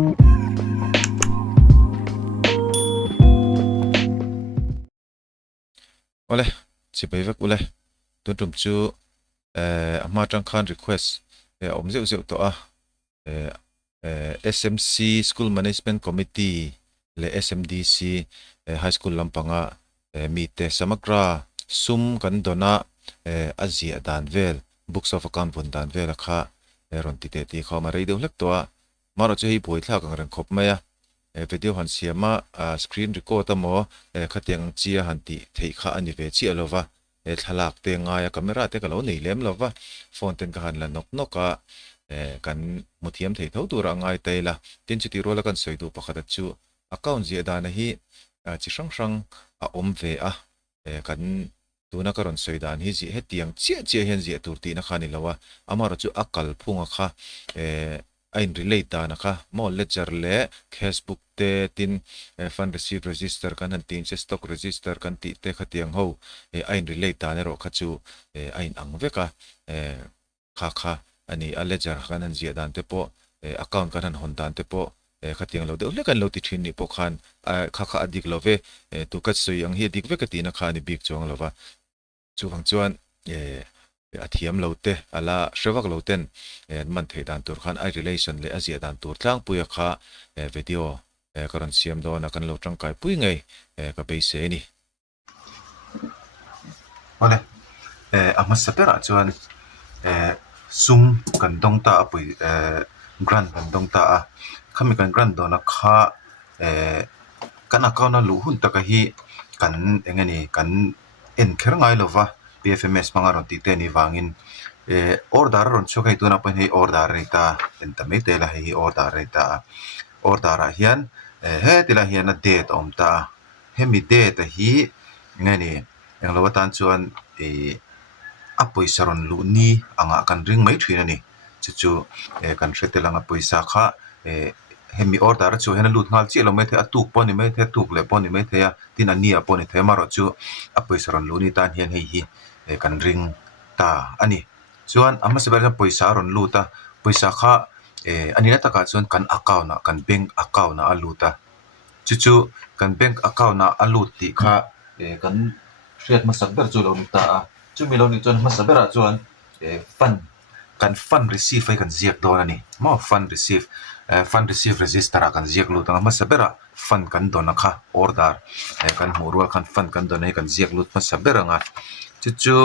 Ole, si bai vek ule. Tun tum chu ama tang khan request om zeu to a SMC School Management Committee le SMDC High School Lampanga mi te samagra sum kan dona azia dan vel books of account bun dan vel kha ron ti te ti kha ma rei deu lek to a maro che hi poi thla kang ran khop maya video han siama screen record amo khatiang chia han ti thei kha ani ve chi alova thalak te nga ya camera te kalo nei lem lova phone ten ka han la nok a kan muthiam thei tho tur angai teila tin chu ti rola kan soi du pakhat chu account zia da na hi chi sang a om ve a kan tuna karon soi dan hi ji hetiang chia hian ji tur ti na khani lawa amaro chu akal phunga kha ain relate ta na kha mo ledger le Facebook te tin fund receive register kan han tin stock register kan ti te khatiang ho ain relate ta ne ro kha chu ain ang veka kha ani a ledger kan han zia dan te po account kan han hon dan te po khatiang lo de le kan lo ti thin ni po khan kha adik lo ve tu ka soi ang hi dik ve ka ti na kha ni big chong lo wa chu phang chuan athiam lote ala shewak loten man thei dan tur khan I relation le azia dan tur tlang puya kha video karon siam do na kan lo tangkai pui ngai ka be se ni ole ama sapera chuan sum kan dong ta apui grant kan dong ta a khami kan grant do na kha kan account na lu hun ta ka hi kan engani kan en kher ngai lova PFMS mangaron ti te ni wangin order ron chokai tu na pan hi order rita entame te la hi order rita order a hian he ti la hian a date om ta he mi date hi ngani yang lo tan chuan apoi saron lu ni anga kan ring mai thina ni chu kan hretelang a poisa kha hemi order chu hena lut ngal chi lo me the atuk poni me the tuk le poni me the ya tin ania poni the maro chu apoi saron lu ni tan hian hi kan ring ta ani chuan ama se ber poisa ron luta poisa kha ani na taka chuan kan account na kan bank account na aluta chu kan bank account na alut ti kha kan hriat ma sak ber chu lo ta chu mi lo ni chuan ma sabera chuan fund receive ai kan ziak don ani mo fund receive register kan ziak lu ta ma sabera fund kan don kha order kan murwa kan fund kan don ai kan ziak lut ma sabera nga chu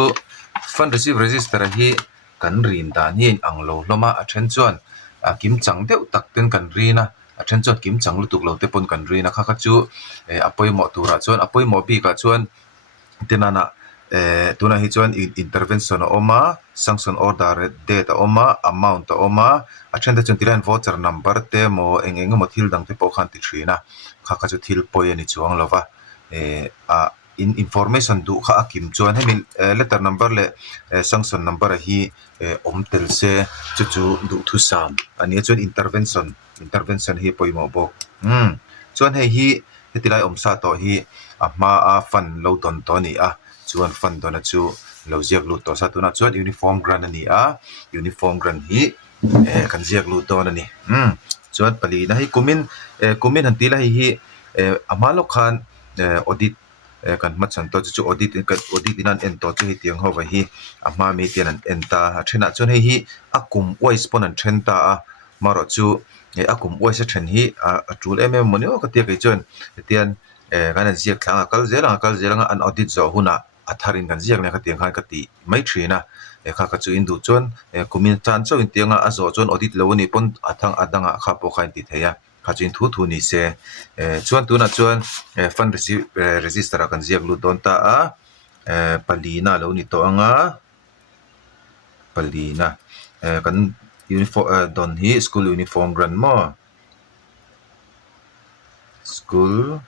fund receive register hi kan rin da ni ang lo loma a then chuan kim chang deuh tak ten kan rina a then chuan kim chang lutuk lo te pon kan rina kha chu apoi mo tura chuan apoi mo bi ka chuan tinana tuna hi chuan intervention oma sanction order date oma amount oma a then chuan tiran voucher number te mo engeng mo thil dang te po khan ti thrina kha chu thil poi ani chuang lova in information du kha akim chuan hemin letter number le sanction number hi omtel se chu du thu sam ani chuan intervention hi poimo bok chuan hi hetilai omsa to hi ama a fan lo ton to ni a chuan fan dona chu lo ziak lu to sa tuna chuan uniform grant ani a uniform grant hi kan ziak lu to ani chuan pali na hi kumin han tila hi amalo khan audit kan machan to chu audit inan en to chu hi tiang ho wa hi ama mi tian an enta thena chun hi akum wise pon an thenta a maro chu akum wise then hi atul monio ka te ke chon tian kana ziak thanga kal zelanga an audit zo huna atharin kan ziak ne ka tiang khan ka ti mai thrina kha chu indu chon kumin chan chaw in tianga azo chon audit lo ni pon athang adanga kha po khain ti theya khachin thu ni se chuan tuna chuan fund receive register kan ziak lu don ta a palina lo ni to anga palina kan uniform don hi school uniform grant mo school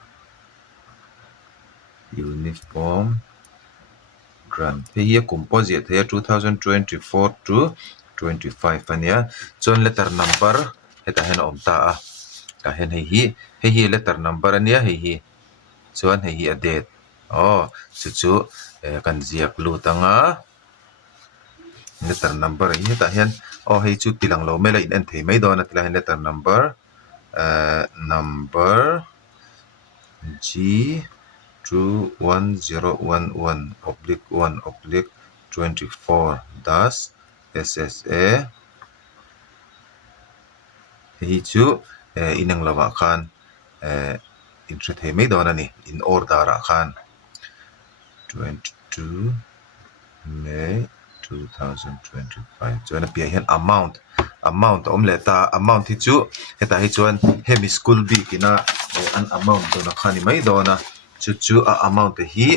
uniform grant here composite here 2024 to 25 ania chuan letter number heta hen om ta a ka hen hi letter number ania hi chuan hi a date chu kan ziak lu tanga letter number hi ta hian hei chu tilang lo mela in an thei mai don atla letter number number G21011/1/24 das SSA hi chu inang lawa khan interest he mai dona ni in order ra khan 22 May 2025 chuan a pia hian amount omleta amount hi chu heta hi chuan hemi school bi kina an amount dona khani mai dona chu a amount hi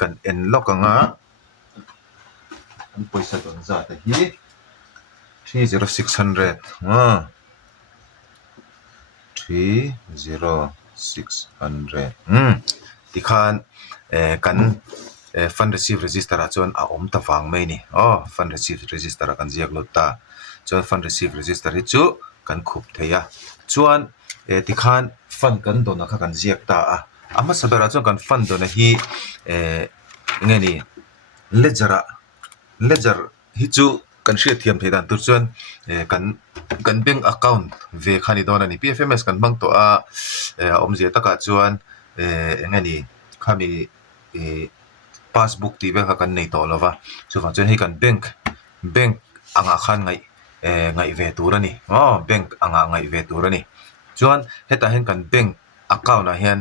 kan enlock anga an paisa don za ta hi 30600 30600 tikhan kan fund receive register a chuan a om ta wang mai ni fund receive register kan ziak lot ta chuan fund receive register hi chu kan khup theya chuan tikhan fund kan dona kha kan ziak ta ama sabera chuan kan fund dona hi nge ni ledger hi chu kan hriat thiam theidan tur chuan kan bank account ve khani dona ni PFMS kan bang to a om zia taka chuan nge ni khami passbook ti ve kha kan nei to lova chuan chuan hi kan bank anga khan ngai ve turani bank anga ngai ve turani chuan heta hen kan bank account a hian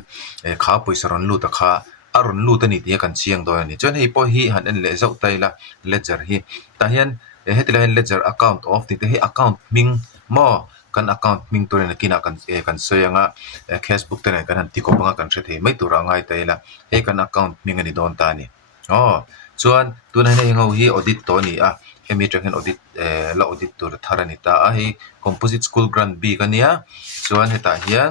kha paisa ron lu ta kha aron lu ta ni ti kan chiang do ani chuan hei po hi han en le zau taila ledger hi ta hian hetila hen ledger account of ti te hi account ming mo kan account ming to ne kina kan soyanga cashbook te ne kan ti ko banga kan the thei mai tura ngai taila he kan account ming ani don ta ni chuan tuna nei ngau hi audit to ni hemi tracken audit la audit tur tharani ta hi composite school grant b kania chuan heta hian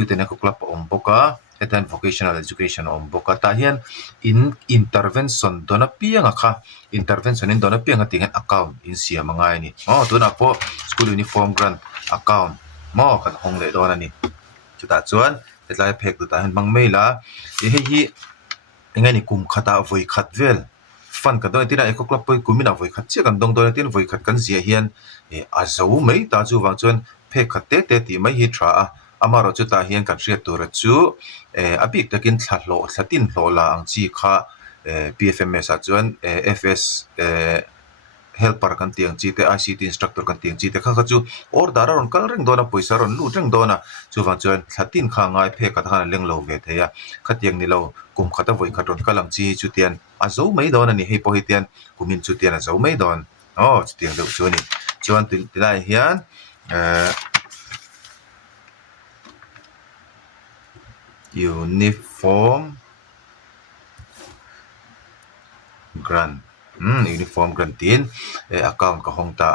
uten ko club om boka hetan vocational education om boka ta hian in intervention dona pianga kha intervention in dona pianga tingan account in siam ngai ni tuna po school uniform grant account mo kan hong le dona ni chuta chuan hetlai phek tu ta han bang maila hi ngai ni kum khata voi khat vel fan ka do tina eko club poi kumina voi khat che kan dong do tin voi khat kan zia hian a zo mai ta chu wang chuan phek khat te ti mai hi tha amaro chu ta hian kan riat tur chu abik takin thlallo thlatin hlola ang chi kha PFMS a chuan FS helper kan tiang chi te ICT instructor kan tiang chi te kha chu order ron kal reng dona poisa ron lu reng dona chu wang chuan thlatin kha ngai phe ka than leng lo ve theya khatiang ni lo kum khata voi khaton kalang chi chu tian a zo mai don ani hei po hi tian kumin chu tian a zo mai don chu tiang lo chu ni chuan tilai hian uniform grant uniform grant tin account ka hong ta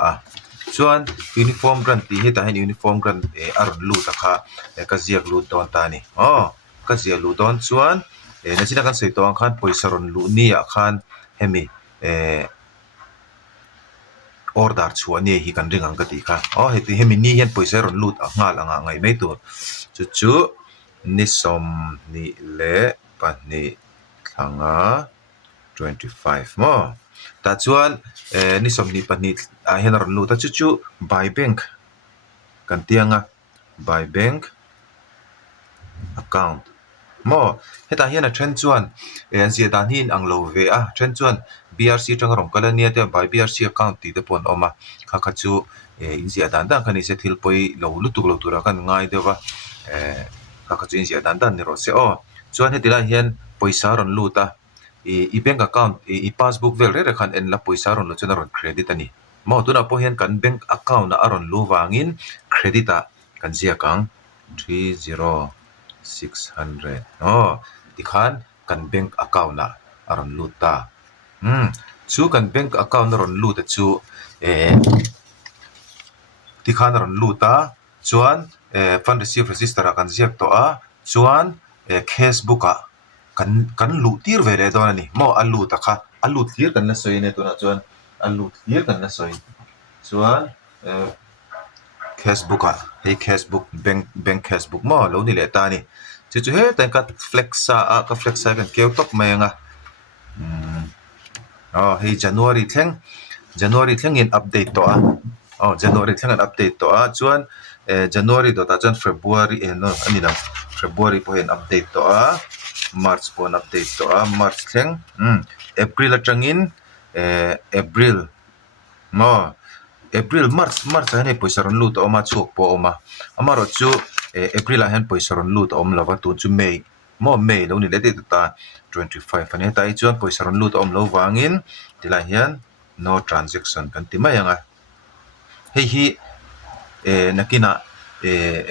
chuan uniform grant ti heta hen uniform grant aron lu ta kha ka ziak lu don ta ni ka ziak lu don chuan na china kan sei to ang khan poisa ron lu ni a khan hemi order chuani hi kan ring ang ka ti kha heti hemi ni hian poisa ron lu a ngal anga ngai mai tur chu ni som ni le pa ni thanga 25 mo ta chuan ni som ni pa ni hen ron lu ta chu by bank kan tianga by bank account mo heta hian a trend chuan an zia dan hin ang lo ve trend chuan BRC tang rom kala nia te by BRC account ti te pon oma kha chu in zia dan khani se thil poi lo lutuk lo tura kan ngai dewa kha chu in zia dan ni ro se chuan hetila hian poisa ron lu ta i bank account i passbook vel re khan en la poisa ron lo chuna ron credit ani mo tuna po hian kan bank account na aron lu wangin credit kan zia kang 30600 tikhan kan bank account na aron lu ta chu kan bank account na ron lu ta chu tikhan ron lu ta chuan fund receive register kan ziak to chuan cashbook kan lu tir ve le don ani mo alu ta kha alu tir kan na soi ne to na chuan alu tir kan na soi chuan cashbook hey cashbook bank cashbook mo lo ni le ta ni chu he ta ka flexa kan keu tok mai nga hey January theng in update to January ทั้งอันอัปเดตตัวจวนJanuary ตัวจวน February เนาะอันนี้นะ February พอเห็นอัปเดตตัว March พออัปเดตตัว March ทั้งApril จังอินApril มอ April March ให้ poisaron lut o ma chok po oma amaro chu April a hen poisaron lut om lova tu chu May mo May lo ni le te ta 25 ani ta I chuan poisaron lut om lo wangin tila hian no transaction kan ti mai anga hi nakina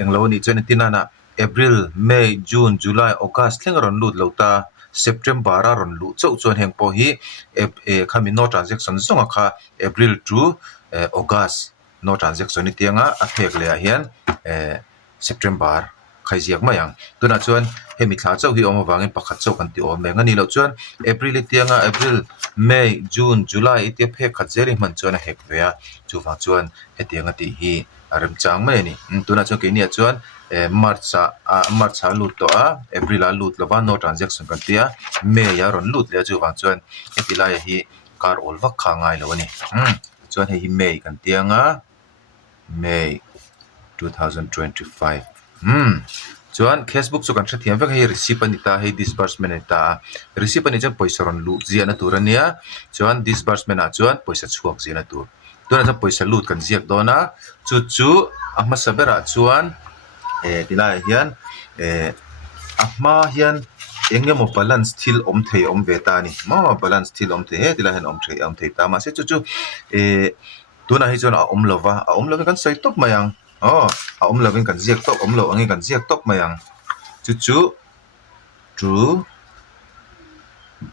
englo ni chuan tinana April May June July August tlengaron lut lo ta September a ron lut chau chuan heng po hi khamin no transaction zonga kha April to August no transaction ni tianga a phek le hian September khaiziak mayang tuna chuan hemi thla chau hi oma wangin pakhat chau kan ti om menga ni lo chuan April tianga April May June July ite phek khat zeri man chuan a hek vea chu wa chuan hetianga ti hi aram chang mai ni tuna chuan ke ni chuan March a lut to a April a lut lova no transaction kan tia May ya ron lut le chu wa chuan hetilai hi kar ol vak kha ngai lo ni chuan hi May kan tianga May 2025 chuan Facebook chu kan thathiam vek hei receipt ani ta hei disbursement ani ta receipt ani chuan poisa ron lu ziana tur ania chuan disbursement a chuan poisa chuak ziana tur tuna chuan poisa lut kan ziak dona chu ahma sabera chuan tilai hian ahma hian engemaw balance thil om thei om ve ta ni ma balance thil om thei he tilai hian om thei ta ma se chu tuna hi chuan a om lova kan sai top mayang a om lovin kan ziak top om lo angi kan ziak top mayang chu true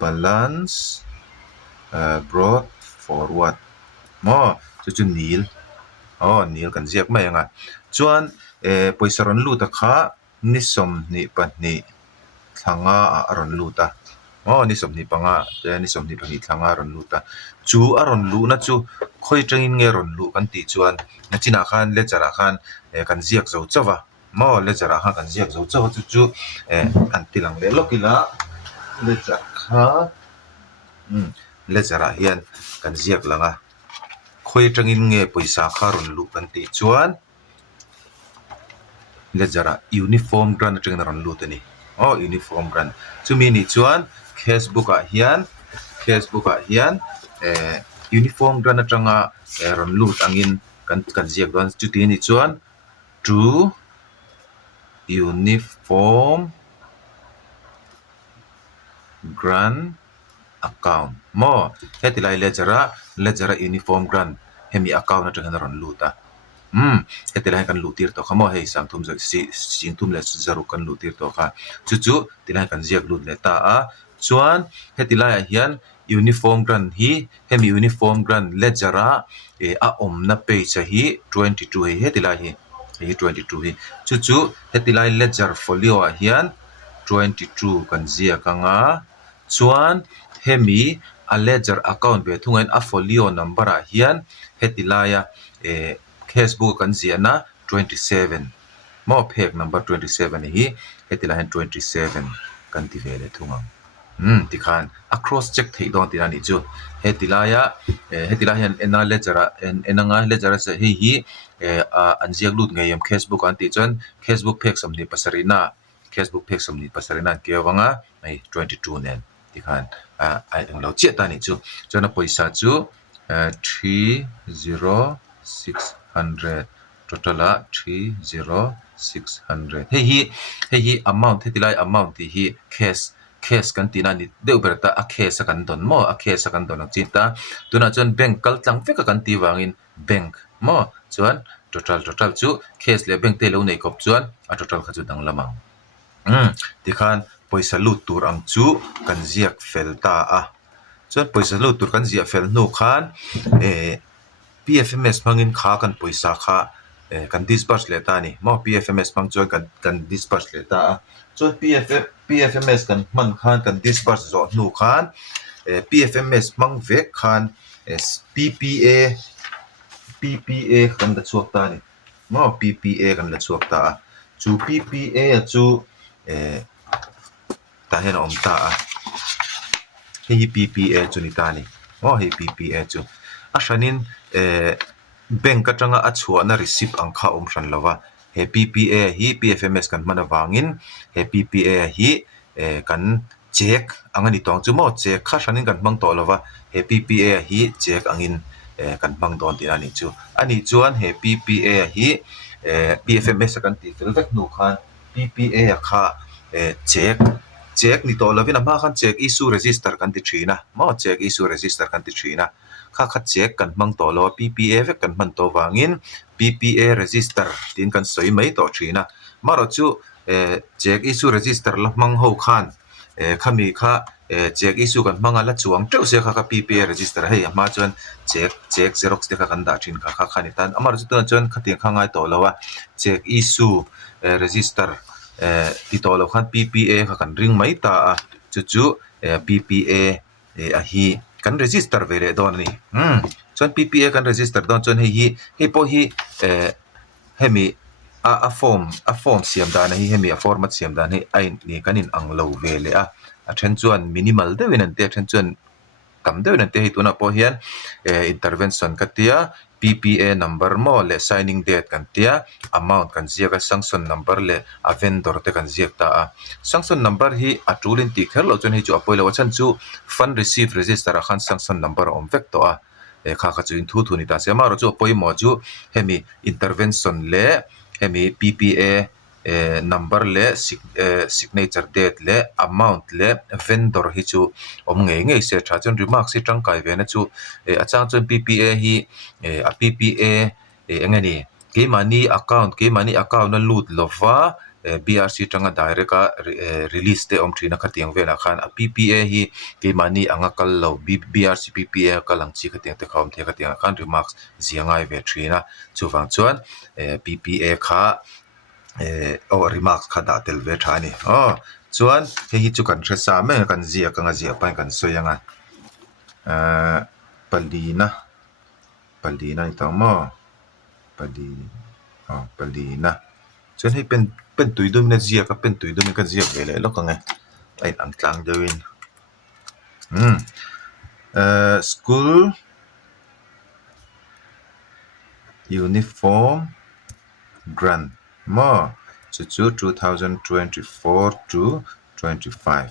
balance brought forward mo chu nil nil kan ziak mayanga chuan poisa ron lu ta kha nisom ni patni thlanga a ron lu ta nisom ni panga nisom ni pani thlanga ron lu ta chu a ron lu na chu khoi tangin nge ron lu kan ti chuan na china khan le chara khan kan ziak zo chawa mo le chara khan kan ziak zo chawa chu an tilang le lokila le chara kha le chara hian kan ziak langa khoi tangin nge poisa kha ron lu kan ti chuan le chara uniform grant tangin ron lu tani uniform grant chumi ni chuan Facebook a hian uniform grant atanga ron lut angin kan ziak don chu ti ni chuan true uniform grant account mo hetilai ledgera uniform grant hemi account atanga ron luta hetilai kan lutir to khamo hei sangthum singthum le zaru kan lutir to kha chu tilai kan ziak lut le ta a chuan hetilai hian uniform grant hi hemi uniform grant ledgera a omna page hi 22 hi hetilai hi 22 hi chu hetilai ledger folio a hian 22 kan ziak anga chuan hemi a ledger account be thungain a folio number a hian hetilai Facebook kan ziana 27 mo page number 27 hi hetilai 27 kan ti vele thunga tikhan a cross check thei don ti ani chu hetilai hian ena enanga ledger se hi an ziak lut ngayam Facebook an ti chuan Facebook page samni pasarina kewanga ai 22 nen tikhan ai englo che ta ni chu chona poisa chu 30600 total 30600 hi amount hetilai amount hi cash kan tina ni deu berta a cash kan don mo a cash kan don chinta tuna chon bank kal tlang feka kan ti wangin bank mo chuan total chu cash le bank te lo nei kop chuan a total kha chu dang lamang tikhan poisa lut tur ang chu kan ziak felta a chuan poisa lut tur kan ziak fel nu khan PFMS mangin kha kan poisa kha kan disburse le ta ni mo PFMS mang chuan kan disburse le ta chuan PFMS kan man khan kan disburse zo nu khan PFMS mang vek khan PPA kan la chuak ta ni mo PPA kan la chuak ta chu PPA chu ta hen om ta hi PPA chu ni ta ni mo hi PPA chu ashanin bank ka tanga achua na receipt ang kha ran lawa he PPA hi PFMS kan mana wangin he PPA hi kan check angani tong chu mo check kha sanin kan mang to lawa he PPA hi check angin kan mang don ti ani chuan he PPA hi PFMS kan ti fel vek nu khan PPA kha check ni to lovin ama khan check issue register kan ti thina mo check issue register kan ti thina kha check kan mang to lo PPA vek kan man to wangin PPA register tin kan soi mai to thina maro chu check issue register la mang ho khan khami kha check issue kan manga la chuang teu se kha PPA register hei ma chuan check xerox te kha kan da thin kha khani tan amar chu tan chuan khati kha ngai to lawa check issue register ti to lo khan PPA kha kan ring mai ta chu PPA a hi kan register vele don ni chuan PPA kan register don chuan hi po hi hemi a form siam dan hi hemi a format siam dan hi ai ni kanin ang lo vele a then chuan minimal deuin an te then chuan tam deuin an te hi tuna po hian intervention katia PPA number mo le signing date kan tia amount kan zia ka sanction number le a vendor te kan zia ta sanction number hi a tulin ti kher lo chuan hi chu apoilo chan chu fund receive register a khan sanction number om vek to a kha chu in thu ni ta se ma ro chu poi mo chu hemi intervention le hemi PPA number le signature date le amount le vendor hi chu om ngei se tha chon remarks hi tang kai ve na chu a chang chon PPA hi a PPA engani ke money account na lut lova BRC tanga direct release te om thina khatiang vela khan a PPA hi ke money anga kal lo BRC PPA kalang chi khatiang te khom the khatiang khan remarks ziangai ve thina chuwang chuan PPA kha remarks kha da tel ve thani chuan hi chu kan thesa me kan zia pai kan soyanga palina itamo palina chuan hi pen tuidum na zia ka pen tuidum ka zia vele lo ka ngai ai ang tlang deuin school uniform grant mo chu 2024 to 25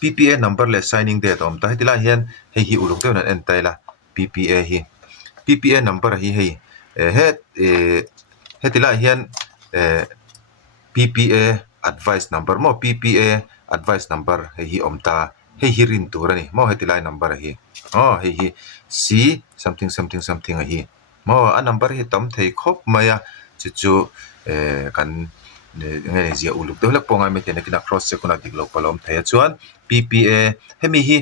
PPA number le signing date om ta hitila hian hi uluk deuh nan en taila PPA number hi hetila hian PPA advice number mo PPA advice number hi om ta hi rin turani mo hetila number hi hi C something hi mo a number hi tam thei khop maya chu kan ngai zia uluk deuh lak ponga me te na kina cross check na diklo palom thaya chuan PPA hemi hi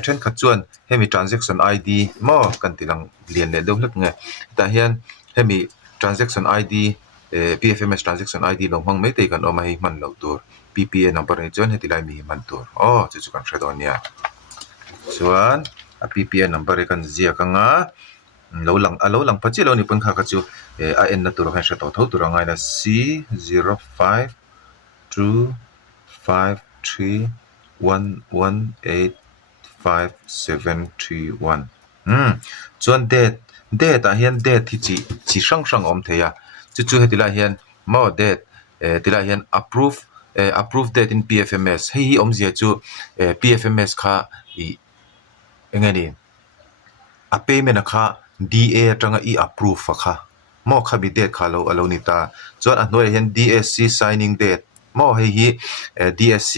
then kha chuan hemi transaction ID mo kan tilang lian le deuh lak nge ta hian hemi transaction ID PFMS transaction ID long hang me te kan oma hi man lo tur PPA number ni chuan hetilai mi man tur chu kan hredon nia chuan a PPA number kan zia ka nga lo lang pa chi lo ni pun kha ka chu a en na tur han sha to tho tur ngai na C0523118571 chuan date a hian date hi chi sang om theya chu hetila hian mo date tila hian approve date in PFMS hi om zia chu PFMS kha I engani a payment kha DA tanga I approve kha mo kha bi date kha lo alo ni ta chuan a hnoi hian DSC signing date mo hi DSC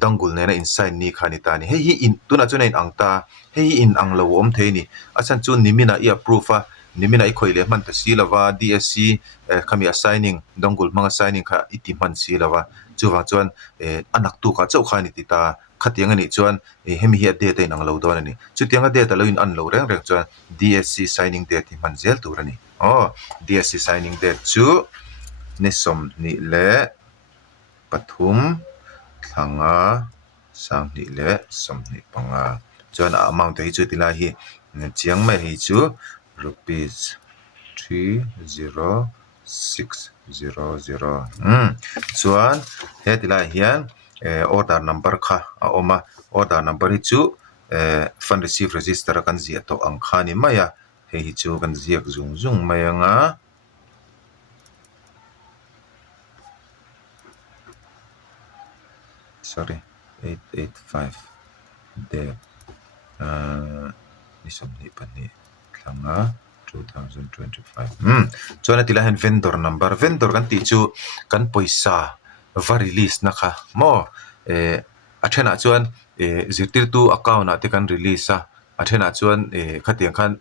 dangul ne na in sign ni khani ta ni hi in tuna chuna in angta hi in ang lo om the ni achan chu nimina I approve nimina I khoile man ta si lawa DSC khami assigning dangul manga signing kha iti man si lawa chuwang chuan anak tu ka chau khani ti ta khatiang ani chuan hemi hi date in ang lo don ani chutianga date lo in an lo reng chuan DSC signing date man zel tur ani DSC signing date chu nisom ni le pathum thanga sang ni le som ni panga chuan amount hi chu tila hi chiang mai hi chu rupees 30600 chuan he tila hian order number kha order number hi chu fund receive register kan zia to ang khani maya hei hi chu kan ziak zung mai anga sorry 885 de ni som ni pani thanga 2025 chuan atila hen vendor number vendor kan ti chu kan poisa va release na kha mo athena chuan zirtir tu account ate kan release a athena chuan khatiang khan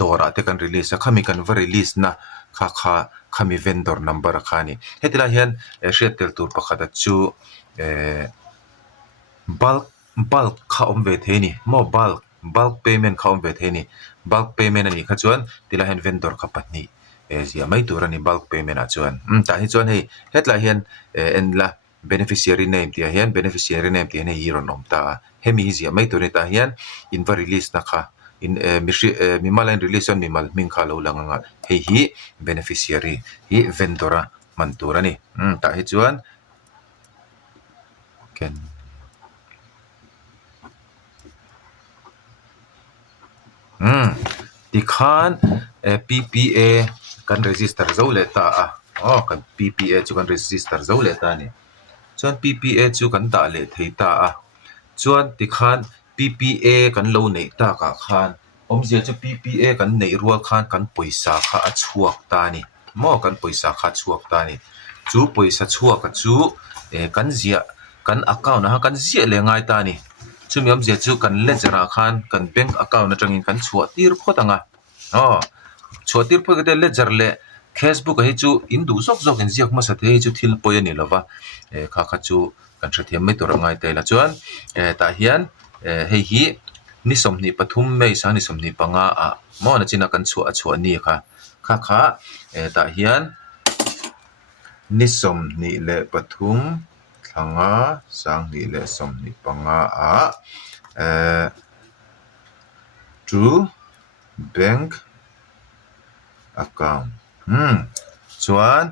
dora te kan release a khami kan va release na kha khami vendor number khani hetila hian shetel tur pakhata chu bulk kha ve theni mo bulk payment kha ve theni bulk payment ani kha chuan tila hen vendor kha pahni zia mai tur ani bulk payment a chuan ta hi chuan hei hetla hian en la beneficiary name tia hian beneficiary name tia nei hiron om ta hemi zia mai tur ni ta hian in va release na kha in mi mal release on mi mal min kha lo langa hei hi beneficiary hi vendora man tur ani ta hi chuan ken ti khan PPA kan register zo le ta kan PPA chu kan register zo le ta ni chuan PPA chu kan da le thei ta chuan ti khan PPA kan lo nei ta ka khan omzia chu PPA kan nei rual khan kan poisa kha a chuak ta ni mo kan poisa kha chuak ta ni chu poisa chuak ka chu kan zia kan account ha kan zia le ngai ta ni chumi omzia chu kan ledger khan kan bank account na tangin kan chhuat tir photanga chhuat tir phot ka ledger le Facebook hi chu indu zok in ziak ma sa the chu thil poi ani lova kha chu kan thathiam mai tor ngai te la chuan ta hian hei hi ni somni pathum mai sa ni somni panga mo na china kan chu ni kha ta hian ni somni le pathum thanga sang ni le somni panga true bank account chuan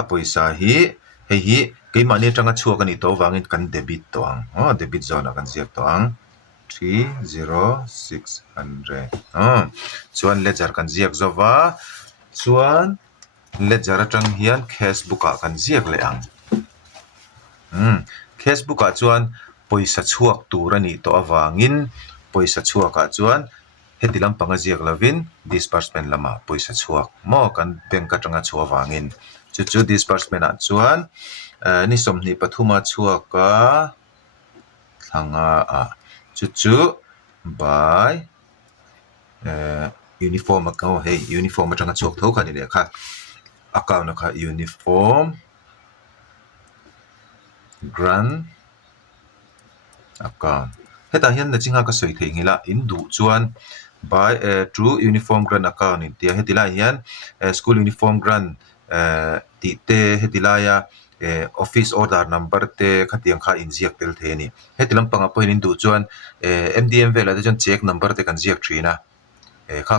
a poisa hi hei hi keima ni tanga chuak ani to wangin kan debit to ang debit zone kan ziak to ang 30600 chuan ledger kan ziak zowa chuan ledger atang hian Facebook kan ziak le ang Facebook chuan poisa chuak tur ani to awangin poisa chuak chuan hetilam panga ziak lavin disbursement lama poisa chuak mo kan bank atanga chu awangin chu disbursement chuan ni somni pathuma chuak ka thanga chu by uniform account hey uniform atanga chuak tho khani le kha account kha uniform grant account heta hian na chinga ka soi thei ngila in du chuan by true uniform grant account in tia hetila hian school uniform grant ti te hetilaya office order number te khatiang kha inziak tel the ni hetilam panga point in du chuan MDM vela de jon check number te kan ziak thina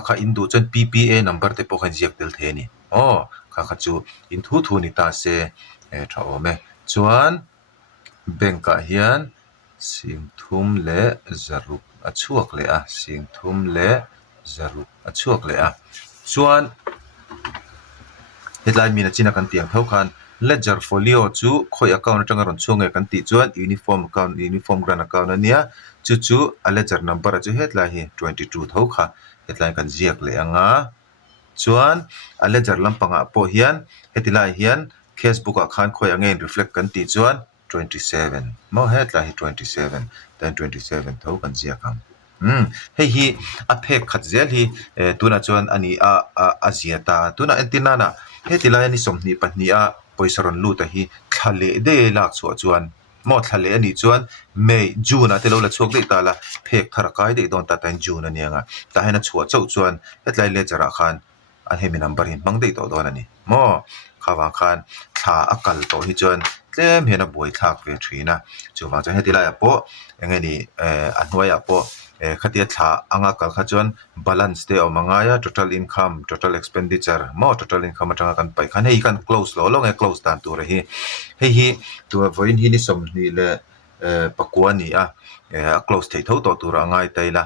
kha in du chuan PPA number te po kan ziak tel the ni kha chu in thu ni ta se tha ome chuan bank ka hian singthum le zaruk achuak le singthum le zaruk achuak le chuan headline mina china kan tiang thau khan ledger folio chu khoi account atanga ron chunge kan ti chuan uniform account uniform grant account ania chu a ledger number chu headline hi 22 thau kha headline kan ziak le anga chuan a ledger lampanga po hian hetilai hian Facebook khan khoi angen reflect kan ti chuan 27 mo headline 27 then 27 thau kan zia kam hei hi a phek khat zel hi tuna chuan ani a ziata tuna entinana hetilai ani somni pahni a poisaron lu ta hi thale de lak chuan mo thale ani chuan May June ate lo la chuak le ta la phek thara kai de don ta tan June ani anga ta hena chau chuan hetlai le jara khan an hemi number hin mang de to don ani mo khawang khan tha akal to hi chuan tlem hena boi thak ve thina chuwang cha hetila ya po engeni anwaya po khatia tha anga kal kha chuan balance te omangaya total income total expenditure mo total income atanga kan pai khan hei kan close lo long close tan tu hi hei tu voin hi ni som ni le pakwani a close thei tho to tur angai taila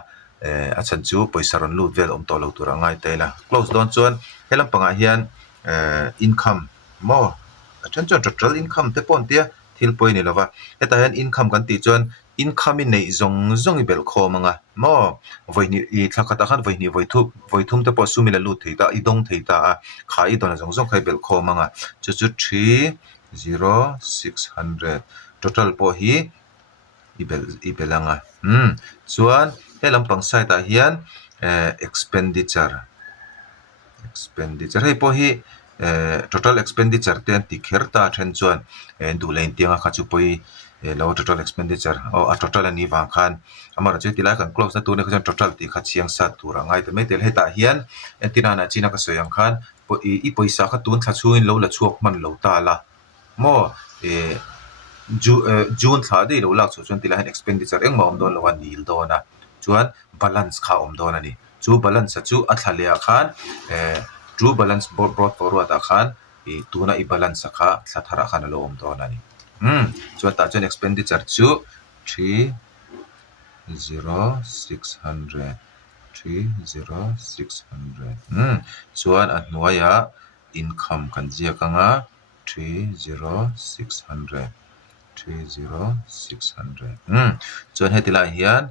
achan chu poisa ron lut vel om to lo tur angai te la close don chuan helam panga hian income mo achan chu total income te pon tia thil poi ni lova heta hian income kan ti chuan income in nei zong i bel khomanga mo voini I thlakata khan voithum te po sumila lut theita I dong theita a kha I dona zong khai bel khomanga chu 30600 total po hi ibelanga chuan helam pang side a hian expenditure hei po hi total expenditure ten ti kherta then chuan du lein tianga kha chu poi lo total expenditure a total ani wang khan amara chu tilai kan close na tu ne khan total ti kha chiang sa tur angai te metel heta hian entina na china ka soyang khan I poisa kha tun thla chuin lo la chuak man lo ta la mo June tha dei lo lak chu chuan tilai han expenditure engma om don lo an nil dona chuan balance kha om don ani chu balance chu a thlalia khan true balance brought forward a khan tuna I balance kha thlara khan lo om don ani chuan ta chuan expenditure chu 30600 chuan a hnuaia income kan zia kanga 30600 chuan hetila hian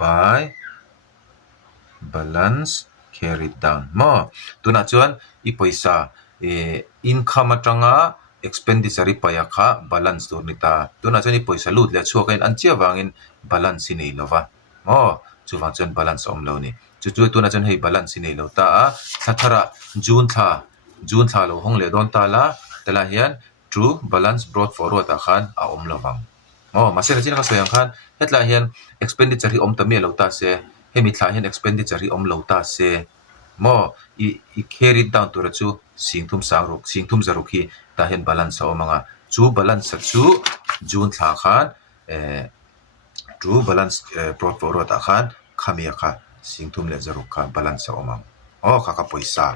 by balance carried down mo tuna chuan I poisa income atanga expenditure paya kha balance tur nita tuna chuan I poisa lut le chuakin an chia wangin balance nei lova mo chu wang chuan balance om lo ni chu tuna chuan hei balance nei lo ta a thara June tha lo hong le don ta la tela hian true balance brought forward a khan a om lovang ma se china ka soyang khan hetla hian expenditure hi om ta me lo ta se hemi thla hian expenditure hi om lo ta se mo I carry down to chu singthum zaruk hi ta hian balance omanga chu balance chu June thla khan true balance brought forward a khan khamia kha singthum le zaruk kha balance omang kha poisa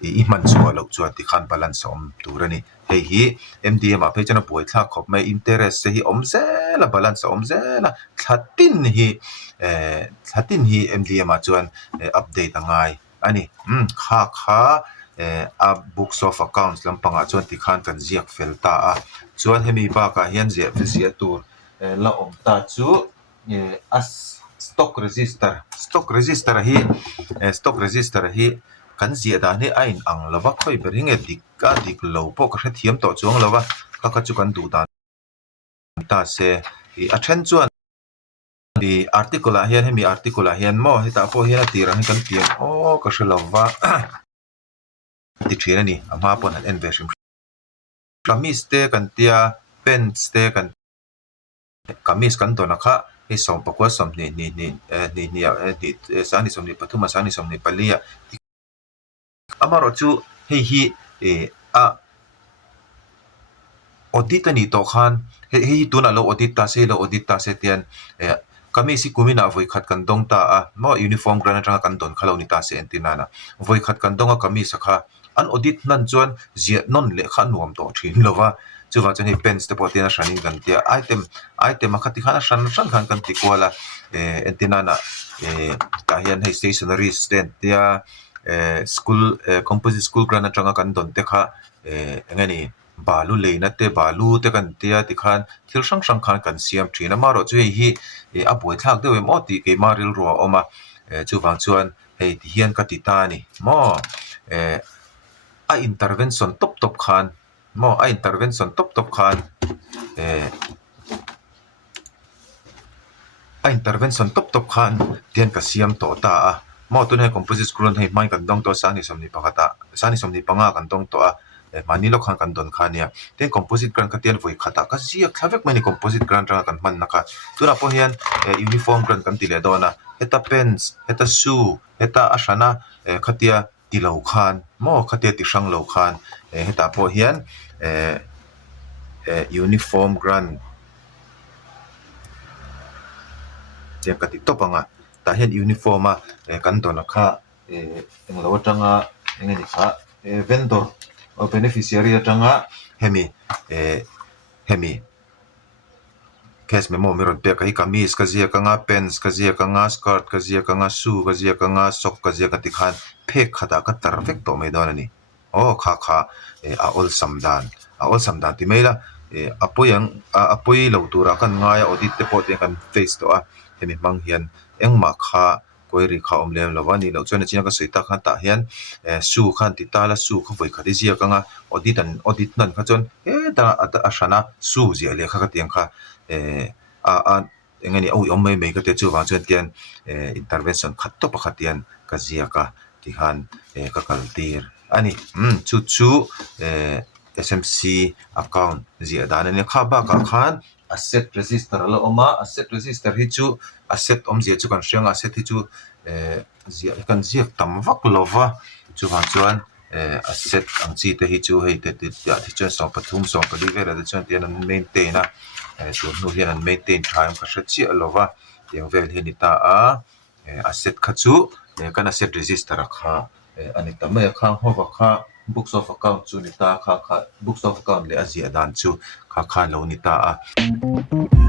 I man chuwa lo chuan ti khan balance om turani hei hi MDM a phechana poi thla khop mai interest se hi om zela balance om zela thlatin hi MDM a chuan update angai ani kha a books of accounts lampanga chuan ti khan kan ziak felta a chuan hemi ba ka hian zia tur la om ta chu as stock register hi kan zia da ni ain ang lova khoi bering dik lo po ka thiam to chuang lova ka chu kan du dan ta se a then chuan di article a hian hemi article a hian mo heta po hian ti rang kan tiam ka shelova ti thina ni ama pon an enveshim kamis te kan tia pants te kan kamis kan to na kha he som pakwa som ni sani som ni pathuma sani som ni palia amaro chu hi a audit ani to khan hei tuna lo audit ta se tian kami si kumina voi khat kan dong ta a mo uniform grana tanga kan don khalo ni ta se entina na voi khat kan donga kami sakha an audit nan chuan zia non le kha nuam to thin lova chuwa chani pens te potina shaning kan tia item akhati khana shan kan ti kwala entina na ta hian hei stationery stand tia school composite school grana tanga kan don te kha engani balu leina te balu te kan tia ti khan thil sang khan kan siam thina maro chu hi a boi thak de we mo ti ke maril ro oma chu wang chuan hei ti hian ka ti ta ni mo a intervention top khan tian ka siam to ta a mo tun he composite school hei mai kan dong to sani somni panga kan dong to a manilo khan kan don khania ten composite gran ka tian voi khata ka zia khavek mani composite gran ra kan man naka tura po hian uniform gran kan tile dona heta pants heta shoe heta ashana khatia tilo khan mo khatia ti sang lo khan heta po hian uniform gran che ka ti topanga ta hian uniform a kan dona kha englo tanga engani kha vendor o beneficiary atanga hemi case memo mi rod pe ka hi kamis ka zia ka nga pants ka zia ka nga skirt ka zia ka nga shoe ka zia ka nga sock ka zia ka tikhan phek khada ka tar vek to mai don ani kha a ol samdan ti mai la apoi lo tura kan nga ya audit te pot kan face to a hemi mang hian engma kha koiri kha omlem lawani lo chona china ka soita khan ta hian su khan ti tala su kha voi khadi zia ka nga audit nan kha chon da ashana su zia le kha ka tiang kha engani au om mai ka te chu wa chon tian intervention khat to pakhatian ka zia ka ti khan ka kaltir ani chu SMC account zia dan ni kha ba ka khan asset register lo oma asset register hi chu asset om zia chu kan hriang asset hi chu zia kan zia tam vak lova chu han chuan asset ang chi te hi chu hei te ya thi chuan so pathum so pali vela de chuan tian an maintain a chu nu hian an maintain thaim ka hre chi lova tiang vel hi ni ta a asset kha chu kan asset register kha ani tamai kha hova kha books of account chu ni ta kha books of account le azia dan chu kha lo ni ta a